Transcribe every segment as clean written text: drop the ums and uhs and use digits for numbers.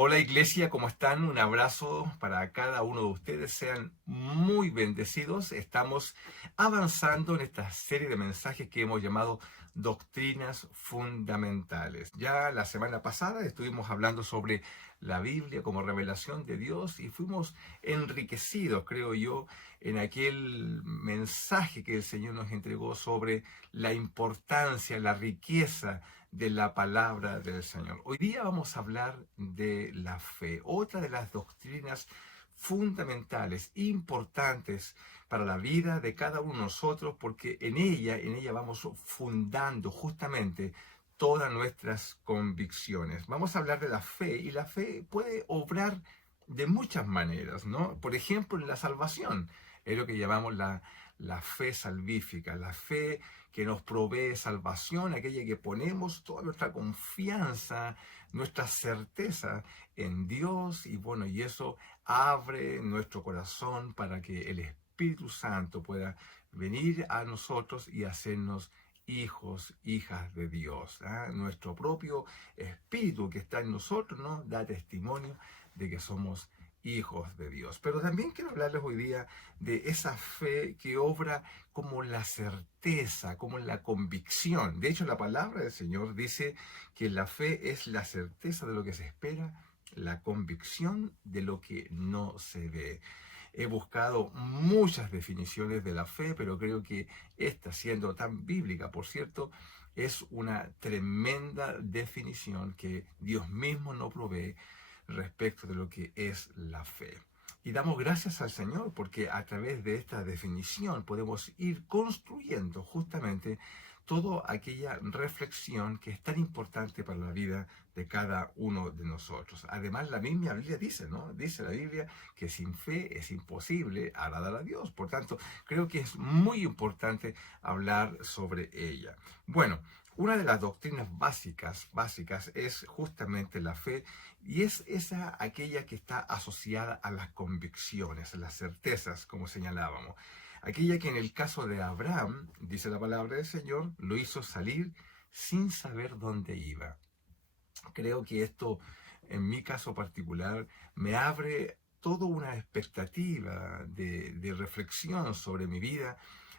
Hola iglesia, ¿cómo están? Un abrazo para cada uno de ustedes. Sean muy bendecidos. Estamos avanzando en esta serie de mensajes que hemos llamado Doctrinas Fundamentales. Ya la semana pasada estuvimos hablando sobre la Biblia como revelación de Dios y fuimos enriquecidos, creo yo, en aquel mensaje que el Señor nos entregó sobre la importancia, la riqueza de la palabra del Señor. Hoy día vamos a hablar de la fe, otra de las doctrinas fundamentales, importantes para la vida de cada uno de nosotros, porque en ella vamos fundando justamente todas nuestras convicciones. Vamos a hablar de la fe y la fe puede obrar de muchas maneras, ¿no? Por ejemplo, en la salvación, es lo que llamamos la fe salvífica, la fe que nos provee salvación, aquella que ponemos toda nuestra confianza, nuestra certeza en Dios y bueno, y eso abre nuestro corazón para que el Espíritu Santo pueda venir a nosotros y hacernos hijos, hijas de Dios. ¿Ah? Nuestro propio Espíritu que está en nosotros nos da testimonio de que somos hijos de Dios. Pero también quiero hablarles hoy día de esa fe que obra como la certeza, como la convicción. De hecho, la palabra del Señor dice que la fe es la certeza de lo que se espera, la convicción de lo que no se ve. He buscado muchas definiciones de la fe, pero creo que esta, siendo tan bíblica, por cierto, es una tremenda definición que Dios mismo nos provee respecto de lo que es la fe. Y damos gracias al Señor porque a través de esta definición podemos ir construyendo justamente toda aquella reflexión que es tan importante para la vida de cada uno de nosotros. Además, la misma Biblia dice, ¿no? Dice la Biblia que sin fe es imposible agradar a Dios. Por tanto, creo que es muy importante hablar sobre ella. Bueno, una de las doctrinas básicas es justamente la fe y es esa aquella que está asociada a las convicciones, a las certezas, como señalábamos. Aquella que en el caso de Abraham, dice la palabra del Señor, lo hizo salir sin saber dónde iba. Creo que esto, en mi caso particular, me abre toda una expectativa de reflexión sobre mi vida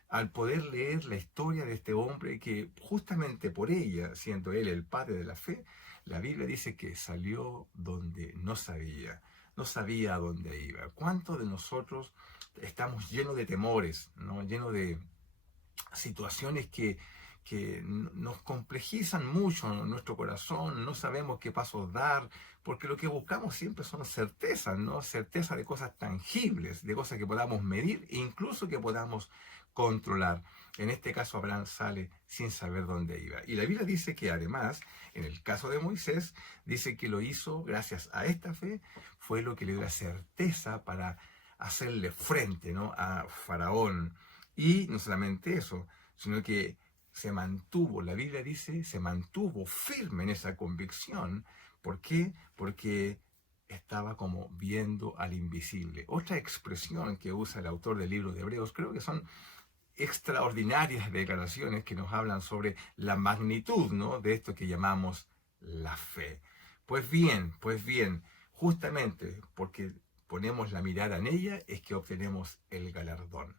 al poder leer la historia de este hombre que justamente por ella, siendo él el padre de la fe, la Biblia dice que salió donde no sabía a dónde iba. ¿Cuántos de nosotros estamos llenos de temores, ¿no? Llenos de situaciones que nos complejizan mucho nuestro corazón, no sabemos qué pasos dar, porque lo que buscamos siempre son certezas, ¿no? Certeza de cosas tangibles, de cosas que podamos medir e incluso que podamos controlar. En este caso, Abraham sale sin saber dónde iba. Y la Biblia dice que además, en el caso de Moisés, dice que lo hizo gracias a esta fe, fue lo que le dio la certeza para hacerle frente, ¿no? A Faraón. Y no solamente eso, sino que se mantuvo, la Biblia dice, se mantuvo firme en esa convicción. ¿Por qué? Porque estaba como viendo al invisible. Otra expresión que usa el autor del libro de Hebreos, creo que son extraordinarias declaraciones que nos hablan sobre la magnitud, ¿no? De esto que llamamos la fe. Pues bien, justamente porque ponemos la mirada en ella es que obtenemos el galardón.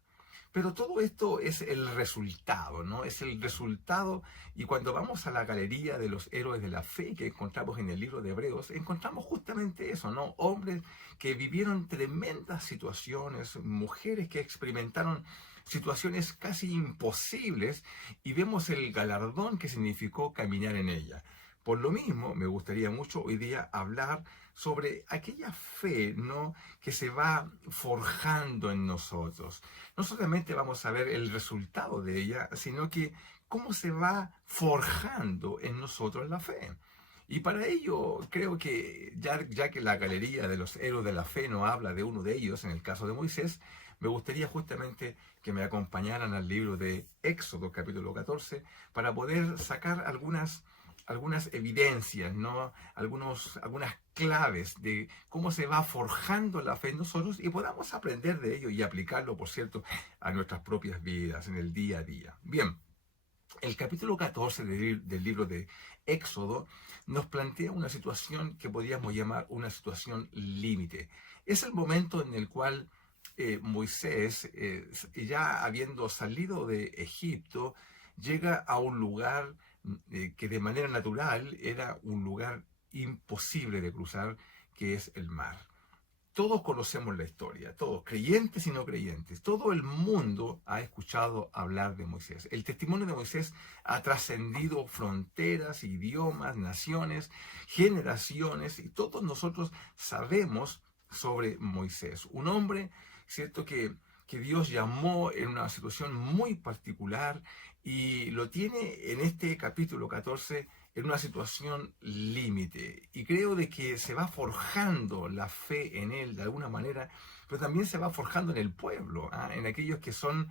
Pero todo esto es el resultado, ¿no? Es el resultado y cuando vamos a la galería de los héroes de la fe que encontramos en el libro de Hebreos, encontramos justamente eso, ¿no? Hombres que vivieron tremendas situaciones, mujeres que experimentaron situaciones casi imposibles y vemos el galardón que significó caminar en ella. Por lo mismo, me gustaría mucho hoy día hablar sobre aquella fe, ¿no? Que se va forjando en nosotros. No solamente vamos a ver el resultado de ella, sino que cómo se va forjando en nosotros la fe. Y para ello creo que ya que la galería de los héroes de la fe no habla de uno de ellos, en el caso de Moisés, me gustaría justamente que me acompañaran al libro de Éxodo capítulo 14 para poder sacar algunas evidencias, ¿no? Algunas claves de cómo se va forjando la fe en nosotros y podamos aprender de ello y aplicarlo, por cierto, a nuestras propias vidas en el día a día. Bien, El capítulo 14 del libro de Éxodo nos plantea una situación que podríamos llamar una situación límite. Es el momento en el cual Moisés, ya habiendo salido de Egipto, llega a un lugar que de manera natural era un lugar imposible de cruzar, que es el mar. Todos conocemos la historia, todos, creyentes y no creyentes. Todo el mundo ha escuchado hablar de Moisés. El testimonio de Moisés ha trascendido fronteras, idiomas, naciones, generaciones, y todos nosotros sabemos sobre Moisés. Un hombre, ¿cierto?, que Dios llamó en una situación muy particular y lo tiene en este capítulo 14 en una situación límite. Y creo de que se va forjando la fe en él de alguna manera, pero también se va forjando en el pueblo, en aquellos que son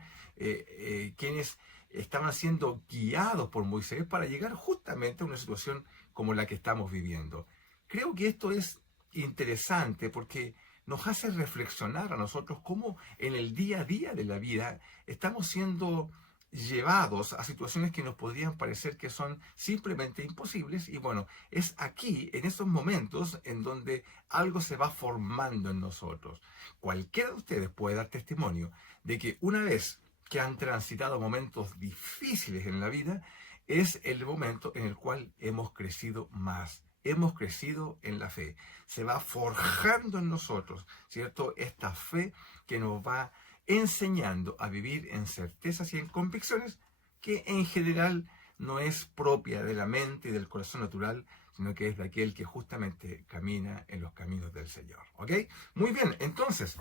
quienes estaban siendo guiados por Moisés para llegar justamente a una situación como la que estamos viviendo. Creo que esto es interesante porque nos hace reflexionar a nosotros cómo en el día a día de la vida estamos siendo llevados a situaciones que nos podrían parecer que son simplemente imposibles, y bueno, es aquí, en esos momentos, en donde algo se va formando en nosotros. Cualquiera de ustedes puede dar testimonio de que una vez que han transitado momentos difíciles en la vida, es el momento en el cual hemos crecido más. Hemos crecido en la fe. Se va forjando en nosotros, ¿cierto?, esta fe que nos va enseñando a vivir en certezas y en convicciones que en general no es propia de la mente y del corazón natural, sino que es de aquel que justamente camina en los caminos del Señor. ¿Ok? Muy bien, entonces,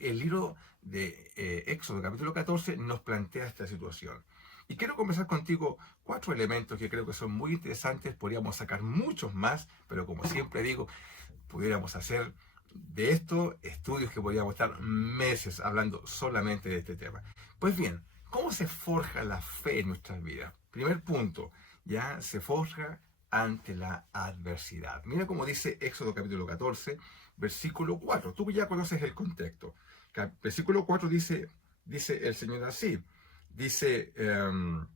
el libro de Éxodo capítulo 14 nos plantea esta situación. Y quiero conversar contigo 4 elementos que creo que son muy interesantes. Podríamos sacar muchos más, pero como siempre digo, pudiéramos hacer de esto estudios que podríamos estar meses hablando solamente de este tema. Pues bien, ¿cómo se forja la fe en nuestras vidas? Primer punto, ya se forja ante la adversidad. Mira cómo dice Éxodo capítulo 14, versículo 4. Tú ya conoces el contexto. Versículo 4 dice el Señor así. Dice, el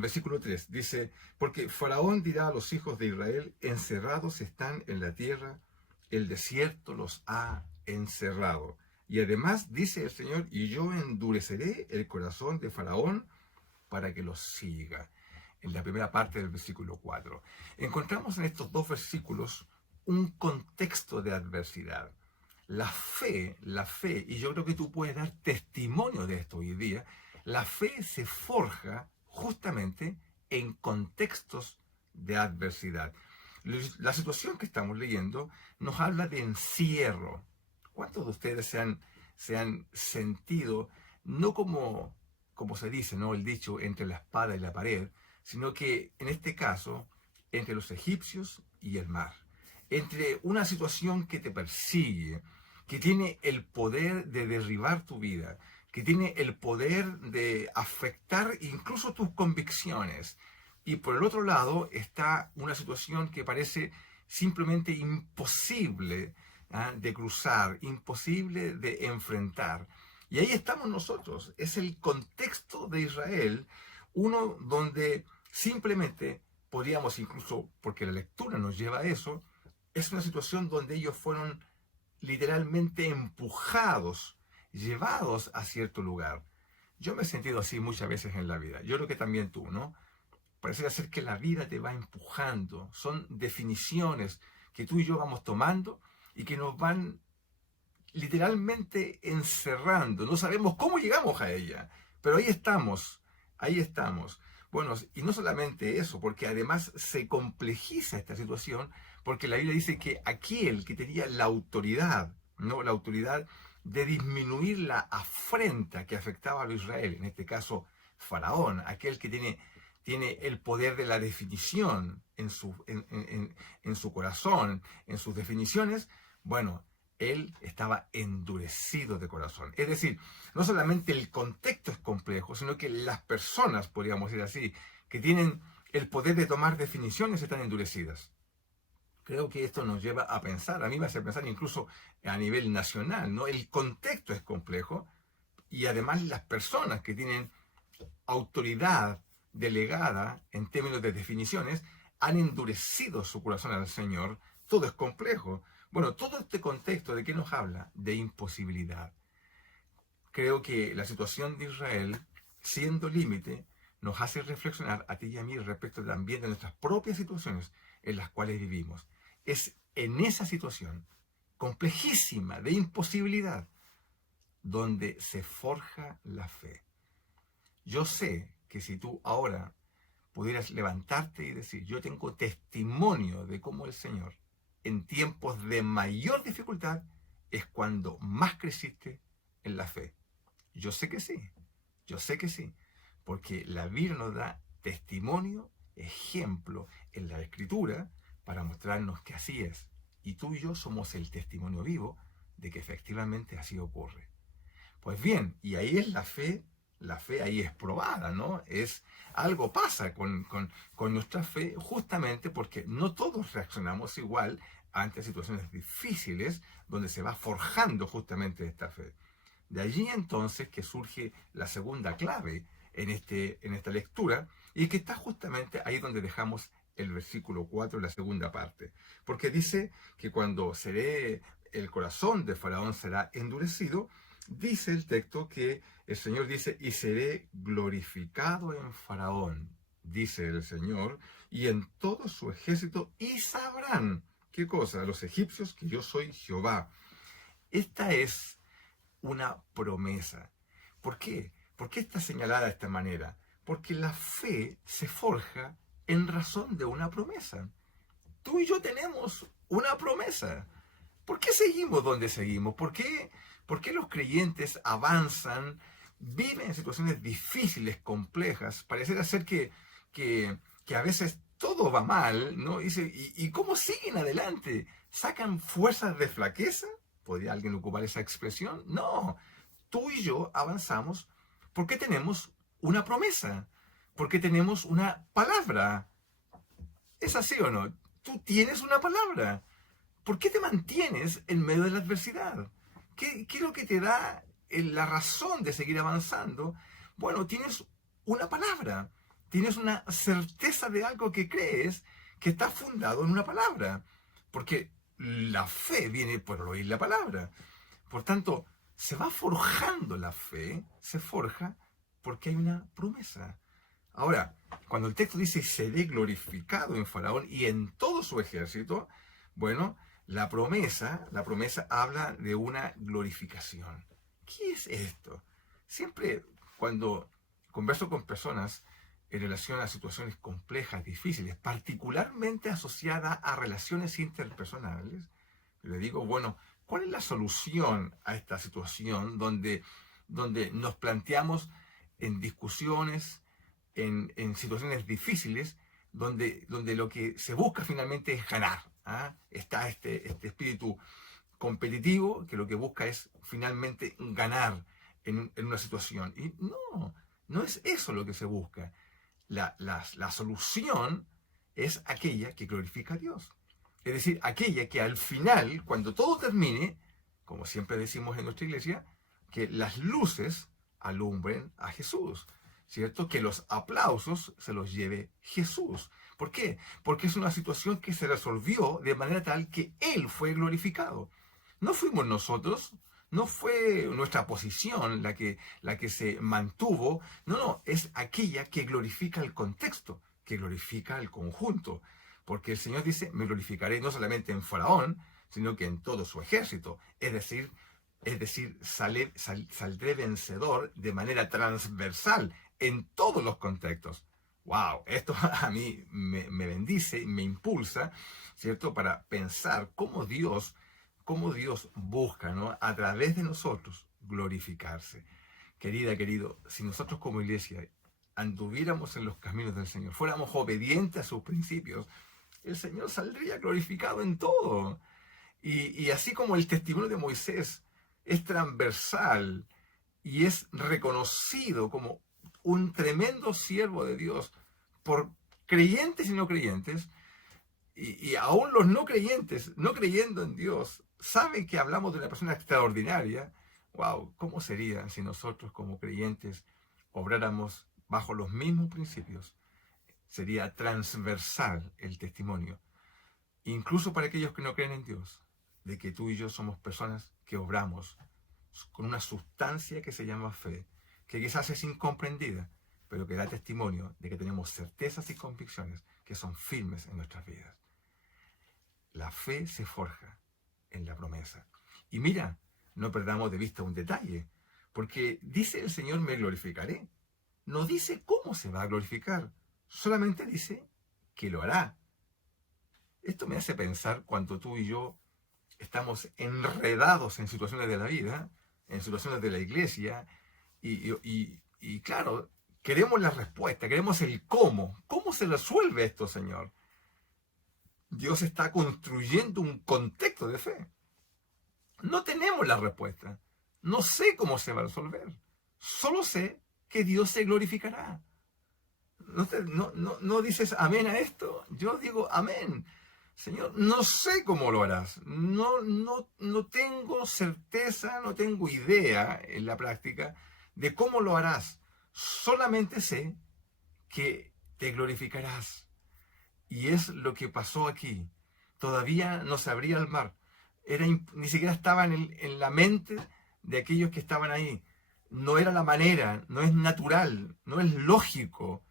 versículo 3 dice, porque Faraón dirá a los hijos de Israel, encerrados están en la tierra, el desierto los ha encerrado. Y además dice el Señor, y yo endureceré el corazón de Faraón para que los siga. En la primera parte del versículo 4. Encontramos en estos dos versículos un contexto de adversidad. La fe, y yo creo que tú puedes dar testimonio de esto hoy día, la fe se forja justamente en contextos de adversidad. La situación que estamos leyendo nos habla de encierro. ¿Cuántos de ustedes se han sentido, no como se dice, ¿no?, el dicho, entre la espada y la pared, sino que en este caso, entre los egipcios y el mar? Entre una situación que te persigue, que tiene el poder de derribar tu vida, que tiene el poder de afectar incluso tus convicciones. Y por el otro lado está una situación que parece simplemente imposible de cruzar, imposible de enfrentar. Y ahí estamos nosotros. Es el contexto de Israel, uno donde simplemente podríamos incluso, porque la lectura nos lleva a eso, es una situación donde ellos fueron literalmente empujados, llevados a cierto lugar. Yo me he sentido así muchas veces en la vida. Yo creo que también tú, ¿no? Parece ser que la vida te va empujando. Son definiciones que tú y yo vamos tomando y que nos van literalmente encerrando. No sabemos cómo llegamos a ella, pero ahí estamos, ahí estamos. Bueno, y no solamente eso, porque además se complejiza esta situación, porque la Biblia dice que aquel que tenía la autoridad, ¿no?, la autoridad de disminuir la afrenta que afectaba a Israel, en este caso Faraón, aquel que tiene el poder de la definición en su corazón, en sus definiciones, bueno, él estaba endurecido de corazón. Es decir, no solamente el contexto es complejo, sino que las personas, podríamos decir así, que tienen el poder de tomar definiciones están endurecidas. Creo que esto nos lleva a pensar, a mí me hace pensar incluso a nivel nacional, ¿no? El contexto es complejo y además las personas que tienen autoridad delegada en términos de definiciones, han endurecido su corazón al Señor. Todo es complejo. Bueno, todo este contexto, ¿de qué nos habla? De imposibilidad. Creo que la situación de Israel, siendo límite, nos hace reflexionar a ti y a mí respecto también de nuestras propias situaciones en las cuales vivimos. Es en esa situación complejísima de imposibilidad donde se forja la fe. Yo sé que si tú ahora pudieras levantarte y decir, yo tengo testimonio de cómo el Señor, en tiempos de mayor dificultad, es cuando más creciste en la fe. Yo sé que sí, yo sé que sí, porque la Biblia nos da testimonio, ejemplo en la Escritura para mostrarnos que así es. Y tú y yo somos el testimonio vivo de que efectivamente así ocurre. Pues bien, y ahí es la fe ahí es probada, ¿no? Algo pasa con nuestra fe justamente porque no todos reaccionamos igual ante situaciones difíciles donde se va forjando justamente esta fe. De allí entonces que surge la segunda clave en esta lectura y que está justamente ahí donde dejamos el versículo 4, la segunda parte. Porque dice que cuando el corazón de Faraón será endurecido, dice el texto que el Señor dice, y seré glorificado en Faraón, dice el Señor, y en todo su ejército, y sabrán, ¿qué cosa? Los egipcios que yo soy Jehová. Esta es una promesa. ¿Por qué? ¿Por qué está señalada de esta manera? Porque la fe se forja en razón de una promesa. Tú y yo tenemos una promesa. ¿Por qué seguimos donde seguimos? ¿Por qué los creyentes avanzan, viven en situaciones difíciles, complejas? Pareciera ser que a veces todo va mal, ¿no? ¿Y cómo siguen adelante? ¿Sacan fuerzas de flaqueza? ¿Podría alguien ocupar esa expresión? No. Tú y yo avanzamos porque tenemos una promesa, porque tenemos una palabra. ¿Es así o no? Tú tienes una palabra. ¿Por qué te mantienes en medio de la adversidad? ¿Qué es lo que te da la razón de seguir avanzando? Bueno, tienes una palabra, tienes una certeza de algo que crees que está fundado en una palabra, porque la fe viene por oír la palabra. Por tanto, se va forjando la fe, se forja porque hay una promesa. Ahora, cuando el texto dice seré glorificado en Faraón y en todo su ejército, bueno, la promesa habla de una glorificación. ¿Qué es esto? Siempre cuando converso con personas en relación a situaciones complejas, difíciles, particularmente asociadas a relaciones interpersonales, le digo, bueno, ¿cuál es la solución a esta situación donde nos planteamos en discusiones, en situaciones difíciles, donde lo que se busca finalmente es ganar? ¿Ah? Está este espíritu competitivo que lo que busca es finalmente ganar en una situación. Y no es eso lo que se busca. La solución es aquella que glorifica a Dios. Es decir, aquella que al final, cuando todo termine, como siempre decimos en nuestra iglesia, que las luces alumbren a Jesús, ¿cierto? Que los aplausos se los lleve Jesús. ¿Por qué? Porque es una situación que se resolvió de manera tal que Él fue glorificado. No fuimos nosotros, no fue nuestra posición la que se mantuvo, no, es aquella que glorifica el contexto, que glorifica el conjunto. Porque el Señor dice, me glorificaré no solamente en Faraón, sino que en todo su ejército. Es decir, saldré vencedor de manera transversal en todos los contextos. ¡Wow! Esto a mí me bendice, me impulsa, ¿cierto? Para pensar cómo Dios busca, ¿no? A través de nosotros glorificarse. Querida, querido, si nosotros como iglesia anduviéramos en los caminos del Señor, fuéramos obedientes a sus principios, el Señor saldría glorificado en todo. Y así como el testimonio de Moisés es transversal y es reconocido como un tremendo siervo de Dios por creyentes y no creyentes, y aún los no creyentes, no creyendo en Dios, saben que hablamos de una persona extraordinaria. Wow, ¿cómo sería si nosotros como creyentes obráramos bajo los mismos principios. Sería transversal el testimonio, incluso para aquellos que no creen en Dios, de que tú y yo somos personas que obramos con una sustancia que se llama fe, que quizás es incomprendida, pero que da testimonio de que tenemos certezas y convicciones que son firmes en nuestras vidas. La fe se forja en la promesa. Y mira, no perdamos de vista un detalle, porque dice el Señor, me glorificaré. No dice cómo se va a glorificar, solamente dice que lo hará. Esto me hace pensar cuando tú y yo estamos enredados en situaciones de la vida, en situaciones de la iglesia, y claro, queremos la respuesta, queremos el cómo. ¿Cómo se resuelve esto, Señor? Dios está construyendo un contexto de fe. No tenemos la respuesta. No sé cómo se va a resolver. Solo sé que Dios se glorificará. No dices amén a esto. Yo digo amén. Señor, no sé cómo lo harás. No tengo certeza, no tengo idea en la práctica de cómo lo harás. Solamente sé que te glorificarás. Y es lo que pasó aquí. Todavía no se abría el mar. Ni siquiera estaba en la mente de aquellos que estaban ahí. No era la manera, no es natural, no es lógico.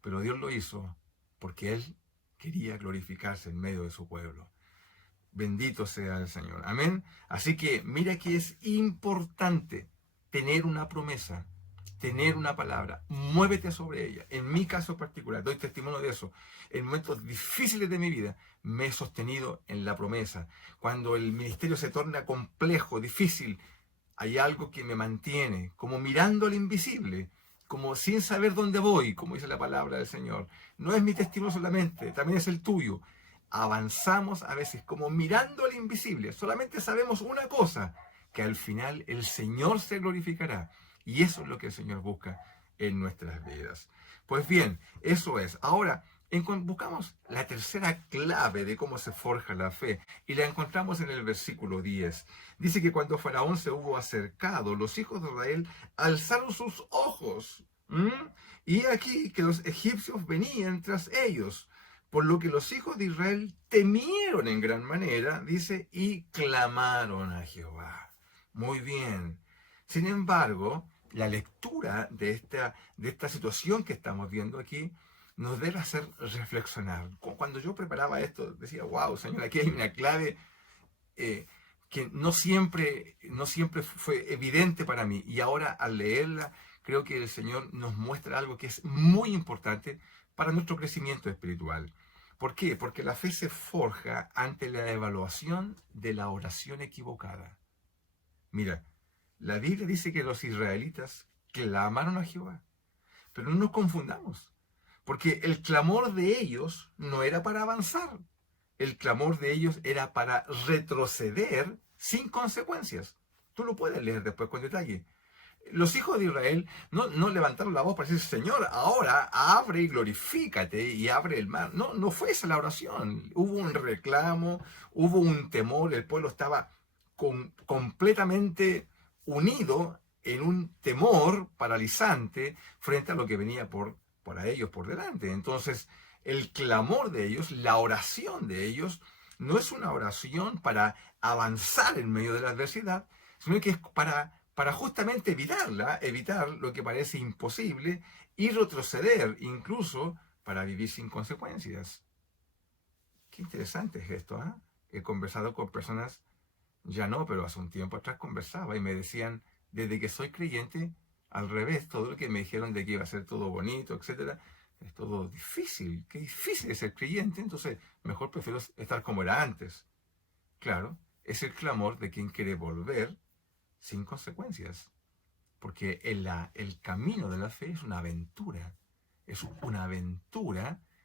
Pero Dios lo hizo porque Él quería glorificarse en medio de su pueblo. Bendito sea el Señor. Amén. Así que mira que es importante tener una promesa, tener una palabra. Muévete sobre ella. En mi caso particular, doy testimonio de eso. En momentos difíciles de mi vida me he sostenido en la promesa. Cuando el ministerio se torna complejo, difícil, hay algo que me mantiene, como mirando al invisible, como sin saber dónde voy, como dice la palabra del Señor. No es mi testimonio solamente, también es el tuyo. Avanzamos a veces como mirando al invisible. Solamente sabemos una cosa, que al final el Señor se glorificará. Y eso es lo que el Señor busca en nuestras vidas. Pues bien, eso es. Ahora, buscamos la tercera clave de cómo se forja la fe y la encontramos en el versículo 10. Dice que cuando Faraón se hubo acercado, los hijos de Israel alzaron sus ojos. Y aquí que los egipcios venían tras ellos. Por lo que los hijos de Israel temieron en gran manera, dice, y clamaron a Jehová. Muy bien. Sin embargo, la lectura de esta situación que estamos viendo aquí nos debe hacer reflexionar. Cuando yo preparaba esto, decía, wow, Señor, aquí hay una clave que no siempre fue evidente para mí. Y ahora al leerla, creo que el Señor nos muestra algo que es muy importante para nuestro crecimiento espiritual. ¿Por qué? Porque la fe se forja ante la evaluación de la oración equivocada. Mira, la Biblia dice que los israelitas clamaron a Jehová, pero no nos confundamos, porque el clamor de ellos no era para avanzar, el clamor de ellos era para retroceder sin consecuencias. Tú lo puedes leer después con detalle. Los hijos de Israel no levantaron la voz para decir, Señor, ahora abre y glorifícate y abre el mar. No fue esa la oración. Hubo un reclamo, hubo un temor, el pueblo estaba completamente unido en un temor paralizante frente a lo que venía para ellos por delante. Entonces, el clamor de ellos, la oración de ellos, no es una oración para avanzar en medio de la adversidad, sino que es para justamente evitar lo que parece imposible y retroceder incluso para vivir sin consecuencias. Qué interesante es esto, ¿eh? He conversado con personas, ya no, pero hace un tiempo atrás conversaba y me decían, desde que soy creyente, al revés, todo lo que me dijeron de que iba a ser todo bonito, etcétera, es todo difícil, qué difícil es ser creyente, entonces mejor prefiero estar como era antes. Claro, es el clamor de quien quiere volver sin consecuencias, porque el camino de la fe es una aventura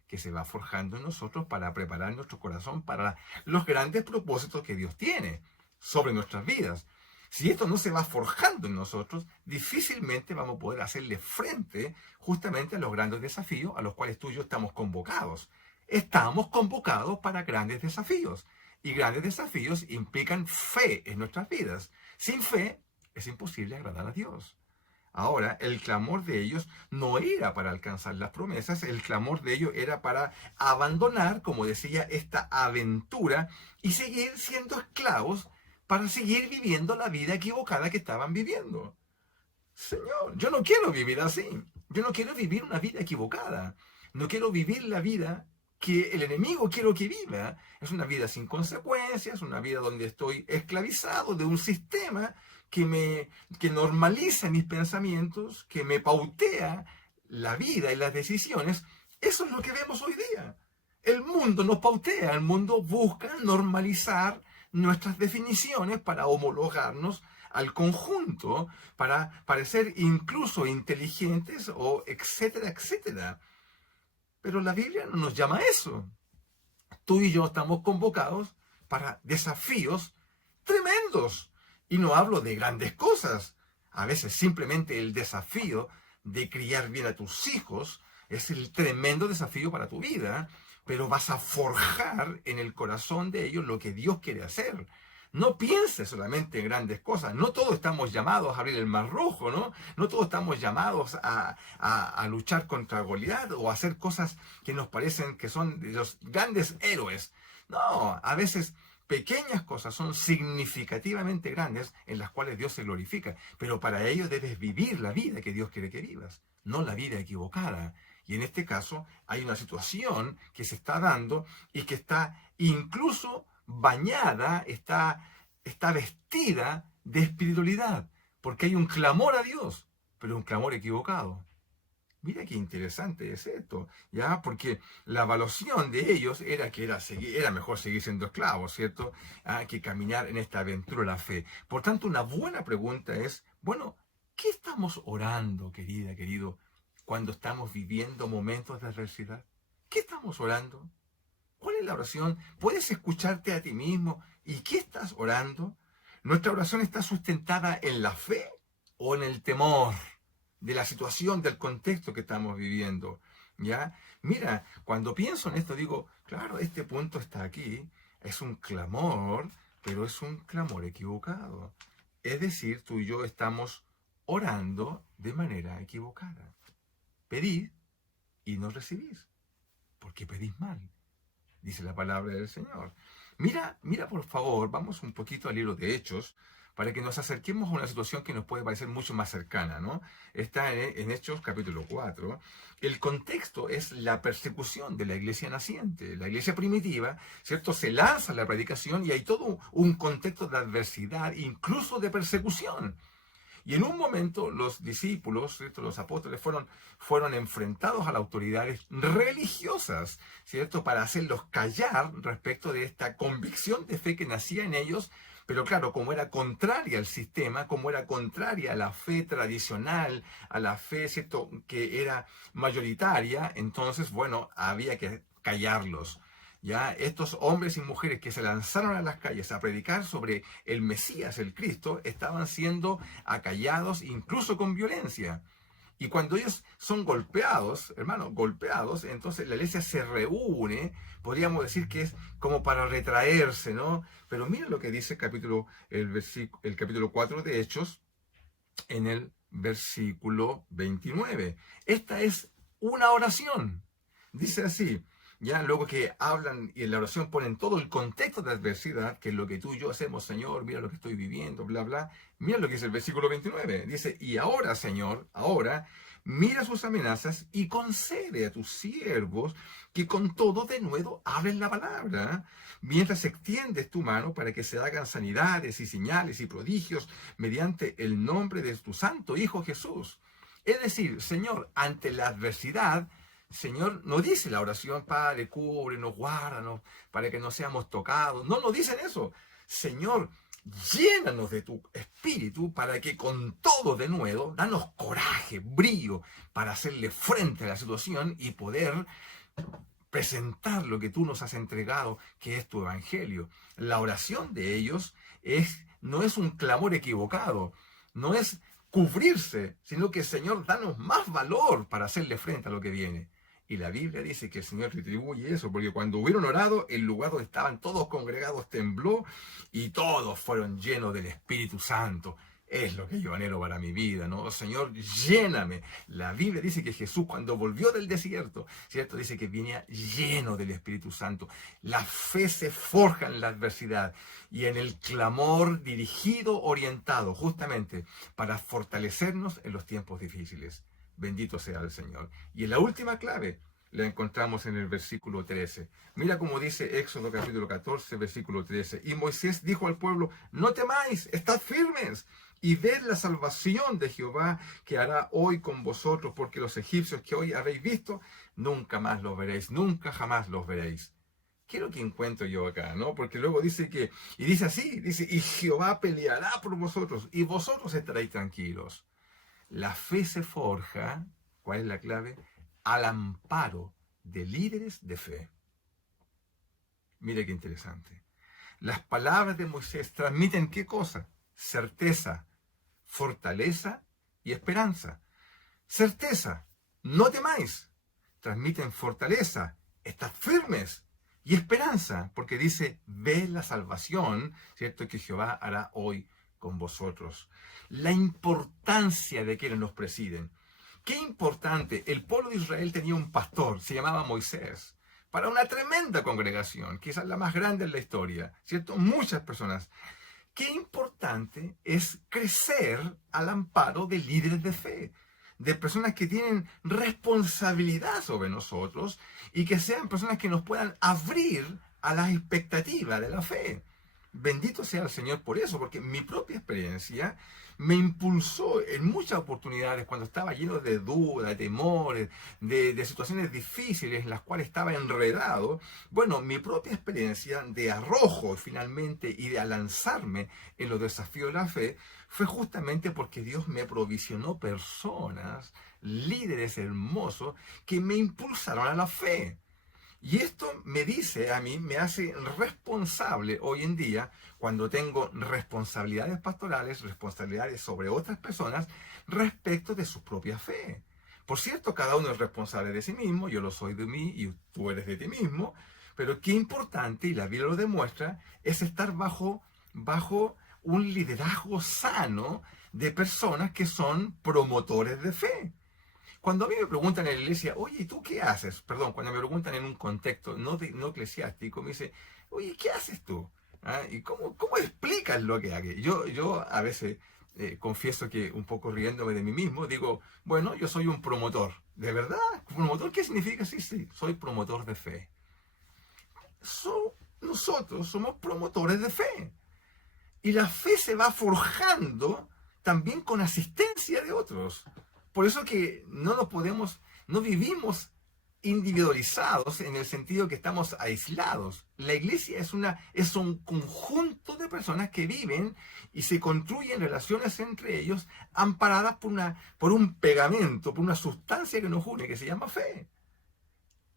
que se va forjando en nosotros para preparar nuestro corazón para los grandes propósitos que Dios tiene sobre nuestras vidas. Si esto no se va forjando en nosotros, difícilmente vamos a poder hacerle frente justamente a los grandes desafíos a los cuales tú y yo estamos convocados. Estamos convocados para grandes desafíos. Y grandes desafíos implican fe en nuestras vidas. Sin fe es imposible agradar a Dios. Ahora, el clamor de ellos no era para alcanzar las promesas, el clamor de ellos era para abandonar, como decía, esta aventura y seguir siendo esclavos para seguir viviendo la vida equivocada que estaban viviendo. Señor, yo no quiero vivir así. Yo no quiero vivir una vida equivocada. No quiero vivir la vida que el enemigo quiere que viva. Es una vida sin consecuencias, una vida donde estoy esclavizado de un sistema que normaliza mis pensamientos, que me pautea la vida y las decisiones. Eso es lo que vemos hoy día. El mundo nos pautea, el mundo busca normalizar nuestras definiciones para homologarnos al conjunto, para parecer incluso inteligentes o etcétera, etcétera. Pero la Biblia no nos llama a eso. Tú y yo estamos convocados para desafíos tremendos. Y no hablo de grandes cosas. A veces simplemente el desafío de criar bien a tus hijos es el tremendo desafío para tu vida, pero vas a forjar en el corazón de ellos lo que Dios quiere hacer. No pienses solamente en grandes cosas. No todos estamos llamados a abrir el mar rojo, ¿no? No todos estamos llamados a luchar contra Goliat o a hacer cosas que nos parecen que son de los grandes héroes. No, a veces pequeñas cosas son significativamente grandes en las cuales Dios se glorifica. Pero para ello debes vivir la vida que Dios quiere que vivas, no la vida equivocada. Y en este caso hay una situación que se está dando y que está incluso bañada, está vestida de espiritualidad, porque hay un clamor a Dios, pero un clamor equivocado. Mira qué interesante es esto, ¿ya? Porque la evaluación de ellos era que era mejor seguir siendo esclavos, ¿cierto? Que caminar en esta aventura de la fe. Por tanto, una buena pregunta es, bueno, ¿qué estamos orando, querida, querido, cuando estamos viviendo momentos de adversidad? ¿Qué estamos orando? ¿Cuál es la oración? ¿Puedes escucharte a ti mismo? ¿Y qué estás orando? ¿Nuestra oración está sustentada en la fe o en el temor de la situación, del contexto que estamos viviendo? ¿Ya? Mira, cuando pienso en esto digo, claro, este punto está aquí, es un clamor, pero es un clamor equivocado. Es decir, tú y yo estamos orando de manera equivocada. Pedid y no recibís, porque pedís mal, dice la palabra del Señor. Mira, por favor, vamos un poquito al libro de Hechos para que nos acerquemos a una situación que nos puede parecer mucho más cercana, ¿no? Está en Hechos capítulo 4. El contexto es la persecución de la iglesia naciente. La iglesia primitiva, ¿cierto? Se lanza a la predicación y hay todo un contexto de adversidad, incluso de persecución. Y en un momento los discípulos, ¿cierto? Los apóstoles fueron enfrentados a las autoridades religiosas, ¿cierto? Para hacerlos callar respecto de esta convicción de fe que nacía en ellos, pero claro, como era contraria al sistema, como era contraria a la fe tradicional, a la fe, ¿cierto?, que era mayoritaria, entonces, bueno, había que callarlos. Ya estos hombres y mujeres que se lanzaron a las calles a predicar sobre el Mesías, el Cristo, estaban siendo acallados incluso con violencia. Y cuando ellos son golpeados, hermanos, golpeados, entonces la iglesia se reúne, podríamos decir que es como para retraerse, ¿no? Pero miren lo que dice el capítulo 4 de Hechos, en el versículo 29. Esta es una oración. Dice así, ya luego que hablan y en la oración ponen todo el contexto de adversidad, que es lo que tú y yo hacemos, Señor, mira lo que estoy viviendo, bla, bla. Mira lo que dice el versículo 29. Dice, y ahora, Señor, ahora, mira sus amenazas y concede a tus siervos que con todo de nuevo hablen la palabra, mientras extiendes tu mano para que se hagan sanidades y señales y prodigios mediante el nombre de tu santo Hijo Jesús. Es decir, Señor, ante la adversidad, Señor, no dice la oración, Padre, cúbrenos, guárdanos, para que no seamos tocados. No nos dicen eso. Señor, llénanos de tu espíritu para que con todo de nuevo, danos coraje, brillo, para hacerle frente a la situación y poder presentar lo que tú nos has entregado, que es tu evangelio. La oración de ellos no es un clamor equivocado, no es cubrirse, sino que, Señor, danos más valor para hacerle frente a lo que viene. Y la Biblia dice que el Señor retribuye eso, porque cuando hubieron orado, el lugar donde estaban todos congregados tembló y todos fueron llenos del Espíritu Santo. Es lo que yo anhelo para mi vida, ¿no? Señor, lléname. La Biblia dice que Jesús cuando volvió del desierto, ¿cierto? Dice que venía lleno del Espíritu Santo. La fe se forja en la adversidad y en el clamor dirigido, orientado justamente para fortalecernos en los tiempos difíciles. Bendito sea el Señor. Y en la última clave la encontramos en el versículo 13. Mira cómo dice Éxodo capítulo 14, versículo 13. Y Moisés dijo al pueblo, no temáis, estad firmes y ved la salvación de Jehová que hará hoy con vosotros, porque los egipcios que hoy habéis visto, nunca más los veréis, nunca jamás los veréis. ¿Qué es lo que encuentro yo acá, no? Porque luego dice que, y dice así, dice, y Jehová peleará por vosotros, y vosotros estaréis tranquilos. La fe se forja, ¿cuál es la clave? Al amparo de líderes de fe. Mire qué interesante. Las palabras de Moisés transmiten ¿qué cosa? Certeza, fortaleza y esperanza. Certeza, no temáis. Transmiten fortaleza, estad firmes y esperanza, porque dice, ve la salvación, ¿cierto? Que Jehová hará hoy con vosotros. La importancia de quienes nos presiden. Qué importante, el pueblo de Israel tenía un pastor, se llamaba Moisés, para una tremenda congregación, quizás la más grande en la historia, ¿cierto? Muchas personas. Qué importante es crecer al amparo de líderes de fe, de personas que tienen responsabilidad sobre nosotros y que sean personas que nos puedan abrir a las expectativas de la fe. Bendito sea el Señor por eso, porque mi propia experiencia me impulsó en muchas oportunidades cuando estaba lleno de dudas, de temores, de situaciones difíciles en las cuales estaba enredado. Bueno, mi propia experiencia de arrojo finalmente y de lanzarme en los desafíos de la fe fue justamente porque Dios me provisionó personas, líderes hermosos, que me impulsaron a la fe. Y esto me dice a mí, me hace responsable hoy en día, cuando tengo responsabilidades pastorales, responsabilidades sobre otras personas, respecto de su propia fe. Por cierto, cada uno es responsable de sí mismo, yo lo soy de mí y tú eres de ti mismo, pero qué importante, y la Biblia lo demuestra, es estar bajo un liderazgo sano de personas que son promotores de fe. Cuando a mí me preguntan en la iglesia, oye, ¿y tú qué haces? Perdón, cuando me preguntan en un contexto no eclesiástico, me dice, oye, ¿qué haces tú? ¿Ah? ¿Y cómo explicas lo que haces? Yo a veces confieso que un poco riéndome de mí mismo, digo, bueno, yo soy un promotor. ¿De verdad? ¿Promotor qué significa? Sí, sí, soy promotor de fe. Nosotros somos promotores de fe. Y la fe se va forjando también con asistencia de otros. Por eso que no vivimos individualizados en el sentido que estamos aislados. La iglesia es un conjunto de personas que viven y se construyen relaciones entre ellos amparadas por un pegamento, por una sustancia que nos une, que se llama fe.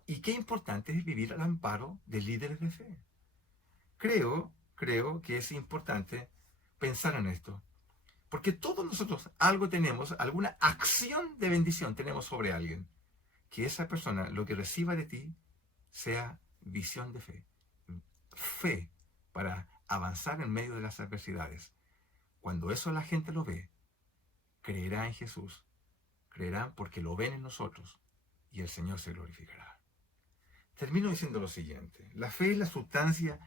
Y qué importante es vivir al amparo de líderes de fe. Creo que es importante pensar en esto. Porque todos nosotros algo tenemos, alguna acción de bendición tenemos sobre alguien. Que esa persona, lo que reciba de ti, sea visión de fe. Fe para avanzar en medio de las adversidades. Cuando eso la gente lo ve, creerá en Jesús. Creerán porque lo ven en nosotros y el Señor se glorificará. Termino diciendo lo siguiente. La fe es la sustancia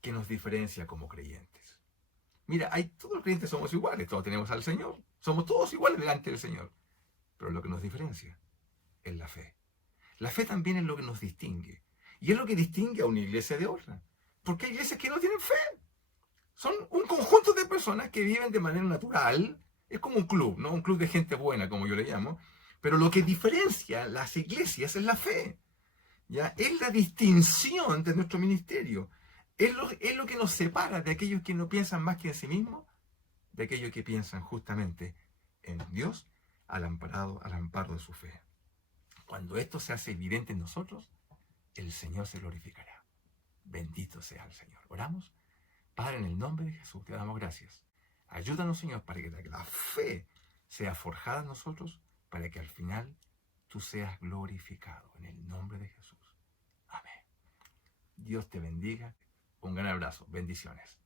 que nos diferencia como creyentes. Mira, todos los creyentes somos iguales, todos tenemos al Señor, somos todos iguales delante del Señor. Pero lo que nos diferencia es la fe. La fe también es lo que nos distingue. Y es lo que distingue a una iglesia de otra. Porque hay iglesias que no tienen fe. Son un conjunto de personas que viven de manera natural. Es como un club, ¿no? Un club de gente buena, como yo le llamo. Pero lo que diferencia las iglesias es la fe. ¿Ya? Es la distinción de nuestro ministerio. Es lo que nos separa de aquellos que no piensan más que en sí mismos, de aquellos que piensan justamente en Dios al amparo de su fe. Cuando esto se hace evidente en nosotros, el Señor se glorificará. Bendito sea el Señor. Oramos. Padre, en el nombre de Jesús te damos gracias. Ayúdanos, Señor, para que la fe sea forjada en nosotros, para que al final tú seas glorificado. En el nombre de Jesús. Amén. Dios te bendiga. Un gran abrazo. Bendiciones.